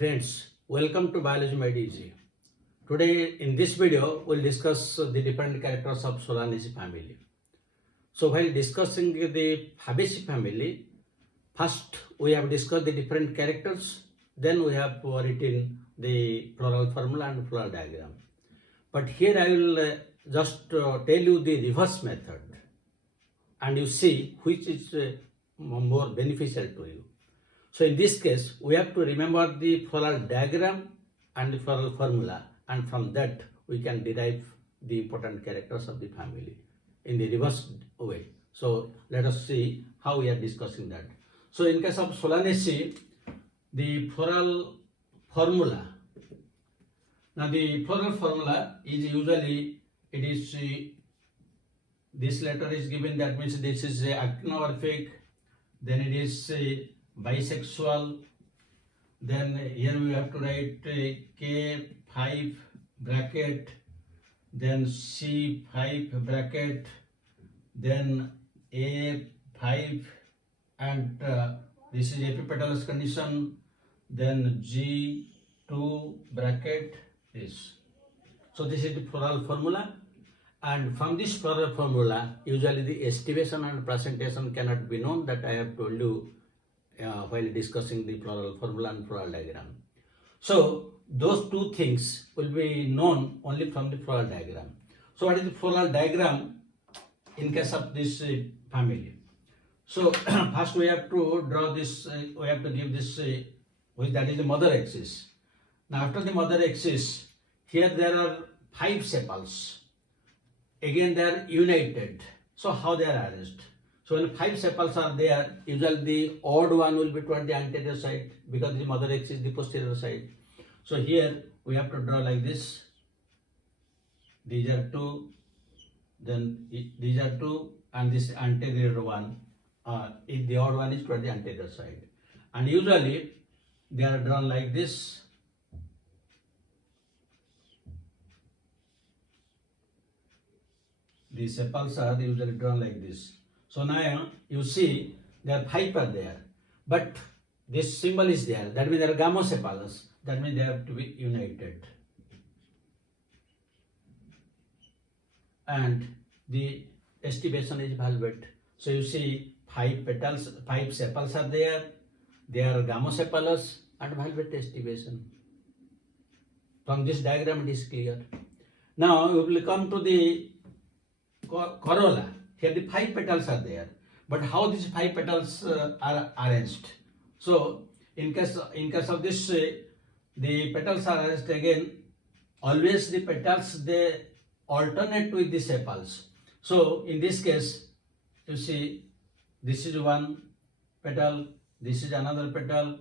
Friends, welcome to Biology Made Easy. Today in this video, we'll discuss the different characters of Solanaceae family. So while discussing the Fabaceae family, first we have discussed the different characters, then we have written the floral formula and floral diagram. But here I will just tell you the reverse method and you see which is more beneficial to you. So in this case, we have to remember the floral diagram and the floral formula, and from that we can derive the important characters of the family in the reverse way. So let us see how we are discussing that. So in case of Solanaceae, the floral formula. Now the floral formula is usually, it is this letter is given, that means this is actinomorphic, then it is bisexual, then here we have to write K5 bracket, then C5 bracket, then A5, and this is epipetalous condition, then G2 bracket is. So this is the floral formula, and from this floral formula usually the estivation and presentation cannot be known, that I have told you while discussing the floral formula and floral diagram. So those two things will be known only from the floral diagram. So what is the floral diagram in case of this family? So first we have to draw this, we have to give this, that is the mother axis. Now after the mother axis, here there are 5 sepals. Again they are united. So how they are arranged? So when 5 sepals are there, usually the odd one will be toward the anterior side, because the mother axis is the posterior side. So here we have to draw like this. These are 2, then these are 2, and this anterior one, if the odd one is toward the anterior side. And usually they are drawn like this. The sepals are usually drawn like this. So now you see there are 5 are there, but this symbol is there. That means there are gamosepalous. That means they have to be united. And the estivation is valvate. So you see 5 petals, 5 sepals are there. They are gamosepalous and valvate estivation. From this diagram it is clear. Now we will come to the corolla. Here the 5 petals are there, but how these 5 petals are arranged? So in case of this, the petals are arranged again. Always the petals, they alternate with the sepals. So in this case, you see this is one petal, this is another petal,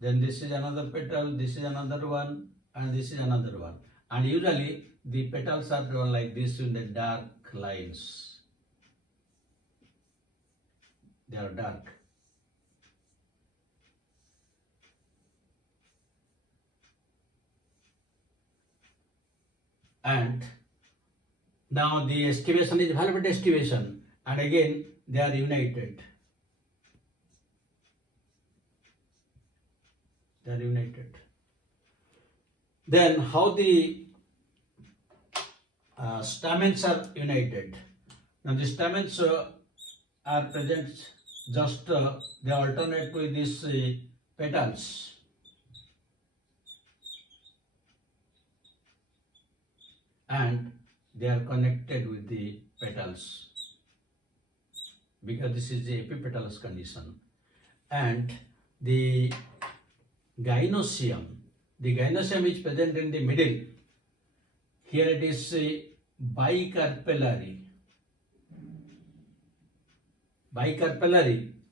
then this is another petal, this is another one, and this is another one. And usually the petals are drawn like this in the dark lines. They are dark. And now the estivation is valvate estivation, and again they are united. They are united. Then how the stamens are united. Now the stamens are present, just they alternate with these petals. And they are connected with the petals, because this is the epipetalous condition. And the gynoecium is present in the middle. Here it is bicarpellary,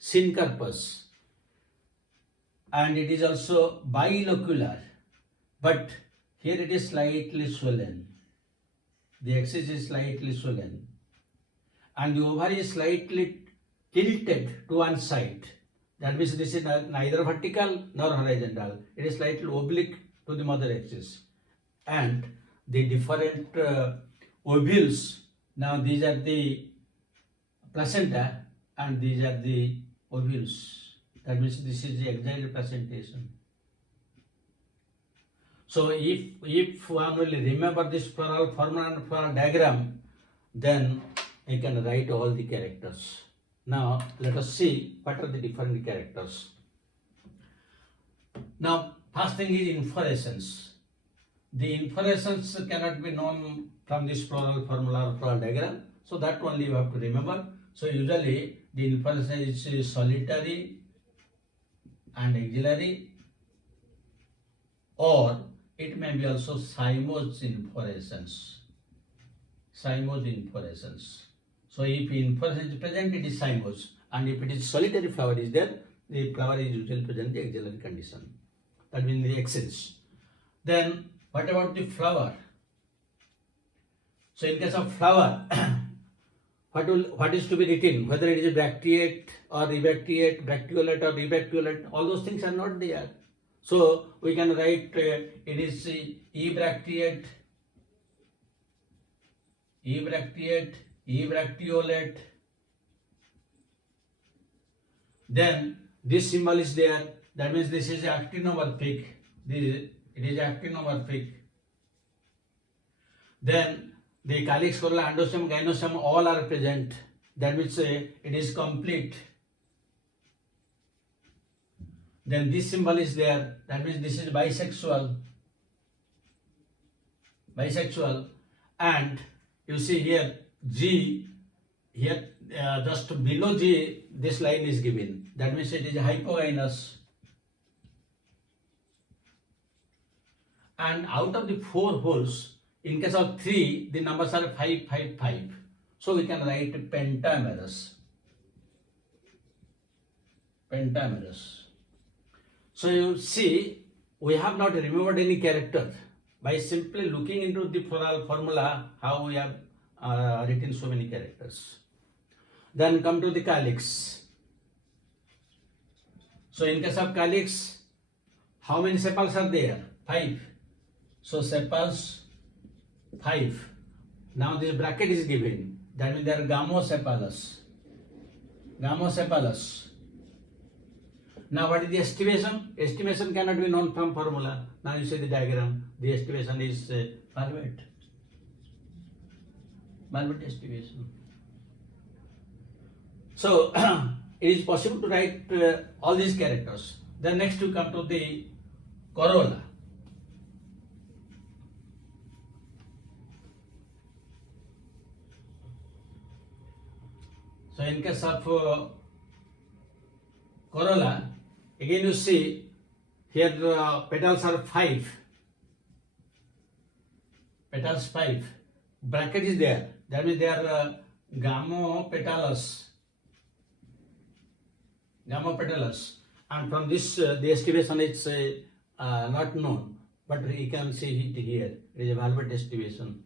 syncarpus, and it is also bilocular, but here it is slightly swollen. The axis is slightly swollen, and the ovary is slightly tilted to one side. That means this is neither vertical nor horizontal. It is slightly oblique to the mother axis. And the different ovules, now these are the placenta and these are the ovules. That means this is the axile representation. So if one will remember this floral formula and floral diagram, then I can write all the characters. Now let us see what are the different characters. Now first thing is inflorescence. The inflorescence cannot be known from this floral formula or floral diagram. So that only you have to remember. So usually the inflorescence is solitary and axillary, or it may be also cymose inflorescence. Cymose inflorescence. So if inflorescence is present, it is cymose, and if it is solitary flower is there, the flower is usually present in the axillary condition. That means the axils. Then what about the flower? So in case of flower, what is to be written? Whether it is bracteate or ebracteate, bracteolate or ebracteolate, all those things are not there. So we can write it is ebracteate, ebracteolate. Then this symbol is there. That means this is actinomorphic. It is actinomorphic. Then the calyx, corolla, androecium, gynoecium all are present. That means it is complete. Then this symbol is there. That means this is bisexual. Bisexual. And you see here G, here just below G, this line is given. That means it is hypogynous. And out of the 4 holes, in case of 3, the numbers are 5, 5, 5. So we can write pentamerous. Pentamerous. So you see, we have not remembered any character by simply looking into the floral formula, how we have written so many characters. Then come to the calyx. So in case of calyx, how many sepals are there? 5. So sepals 5. Now this bracket is given. That means they are gamosepalous. Gamosepalous. Now what is the estimation? Estimation cannot be known from formula. Now you see the diagram. The estimation is valvate. Valvate estimation. So it is possible to write all these characters. Then next you come to the corolla. So in case of corolla, again you see here petals are 5. Petals 5. Bracket is there. That means they are gamopetalous. Gamopetalous. And from this the estimation is not known. But you can see it here. It is a valvate estimation.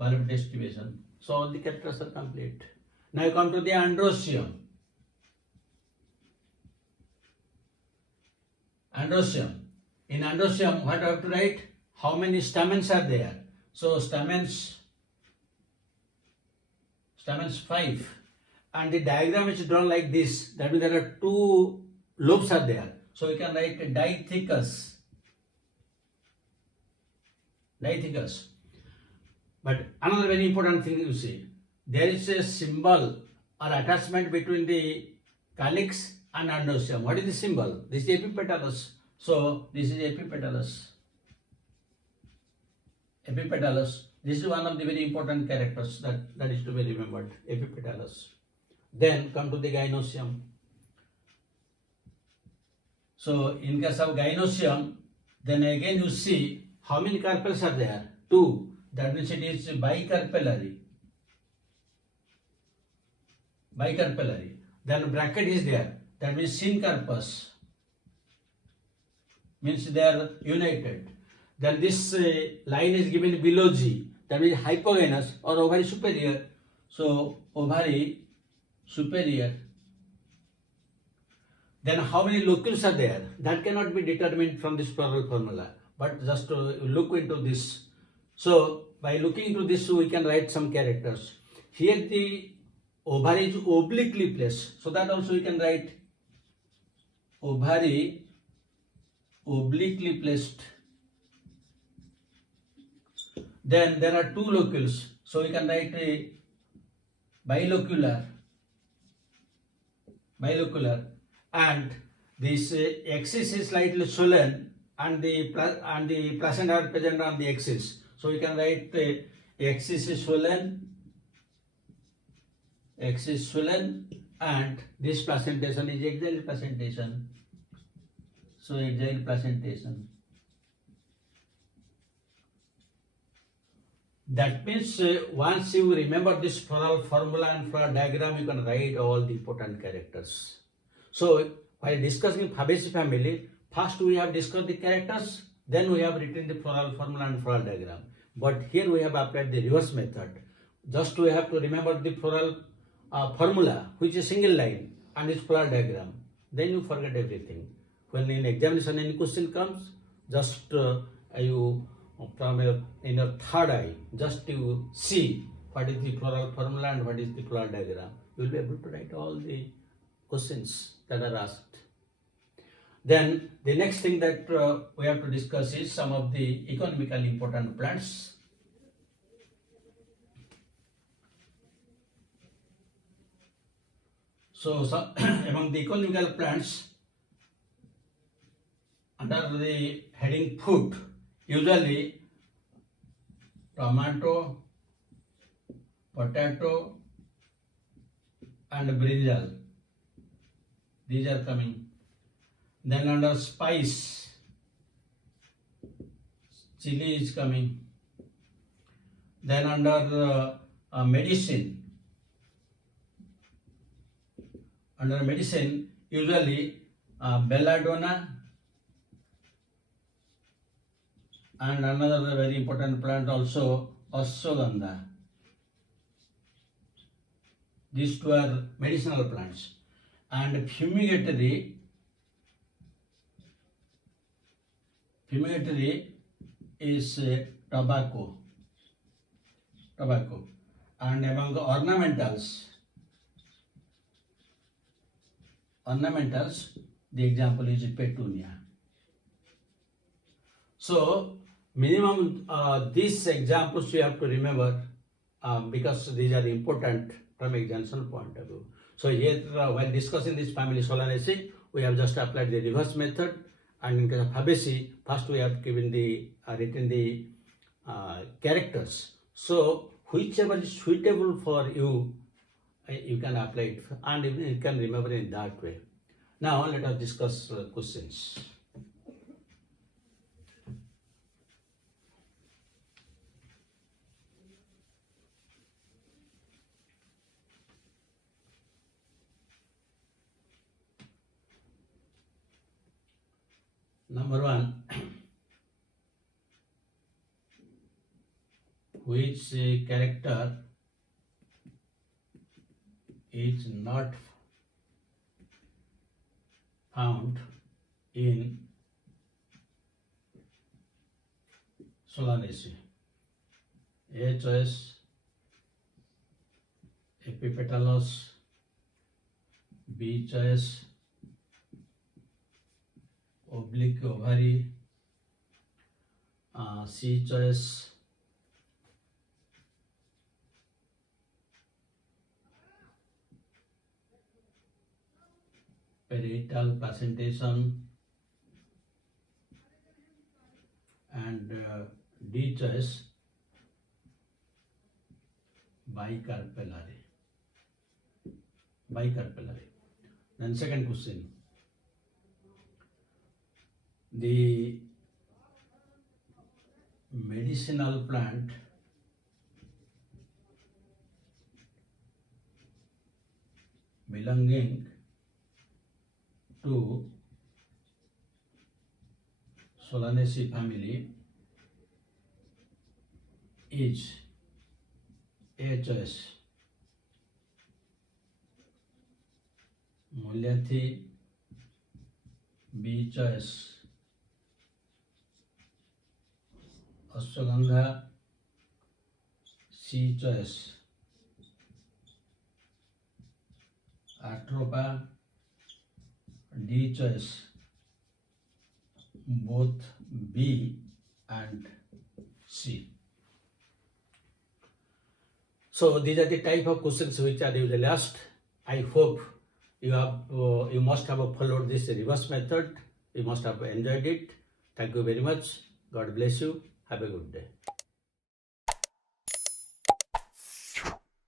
Valvate estimation. So all the characters are complete. Now you come to the androecium. Androecium. In androecium, what I have to write? How many stamens are there? So stamens 5. And the diagram is drawn like this. That means there are 2 lobes are there. So you can write dithecus. Dithecus. But another very important thing you see, there is a symbol or attachment between the calyx and androecium. What is the symbol? This is epipetalous. So this is epipetalous. Epipetalous. This is one of the very important characters that is to be remembered. Epipetalous. Then come to the gynoecium. So in case of gynoecium, then again you see how many carpels are there? 2. That means it is bicarpellary. Bicarpellary. Then bracket is there. That means syncarpous. Means they are united. Then this line is given below G. That means hypogynous or ovary superior. So ovary superior. Then how many locules are there? That cannot be determined from this floral formula. But just to look into this. So by looking into this, we can write some characters. Here the ovary is obliquely placed. So that also we can write ovary obliquely placed. Then there are two locules. So we can write a bilocular, and this axis is slightly swollen, and the placenta are present on the axis. So we can write the axis is swollen, and this placentation is axile placentation. So axile placentation. That means once you remember this floral formula and floral diagram, you can write all the important characters. So while discussing Fabaceae family, first we have discussed the characters, then we have written the floral formula and floral diagram. But here we have applied the reverse method. Just we have to remember the floral formula, which is single line, and its floral diagram. Then you forget everything. When in examination any question comes, just you from in your third eye, just you see what is the floral formula and what is the floral diagram. You will be able to write all the questions that are asked. Then the next thing that we have to discuss is some of the economically important plants. So among the economical plants, under the heading food, usually tomato, potato and brinjal, these are coming. Then under spice, chili is coming. Then under medicine, usually belladonna, and another very important plant also, ashwagandha. These two are medicinal plants. And fumigatory is tobacco. And among the ornamentals, the example is petunia. So minimum these examples you have to remember because these are important from examination point of view. So here while discussing this family Solanaceae, we have just applied the reverse method, and in case of Fabaceae, first we have given the written the characters. So whichever is suitable for you, you can apply it, and you can remember in that way. Now let us discuss questions. Number 1, which character is not found in Solanaceae? A choice epipetalous, B choice oblique ovary, C choice parietal placentation, and D choice bicarpellary. Then second question, the medicinal plant belonging to Solanaceae family is A choice Muleathi, B choice ashwagandha, C choice Atropa, D choice, both B and C. So these are the type of questions which are usually asked. I hope you must have followed this reverse method. You must have enjoyed it. Thank you very much. God bless you. Have a good day.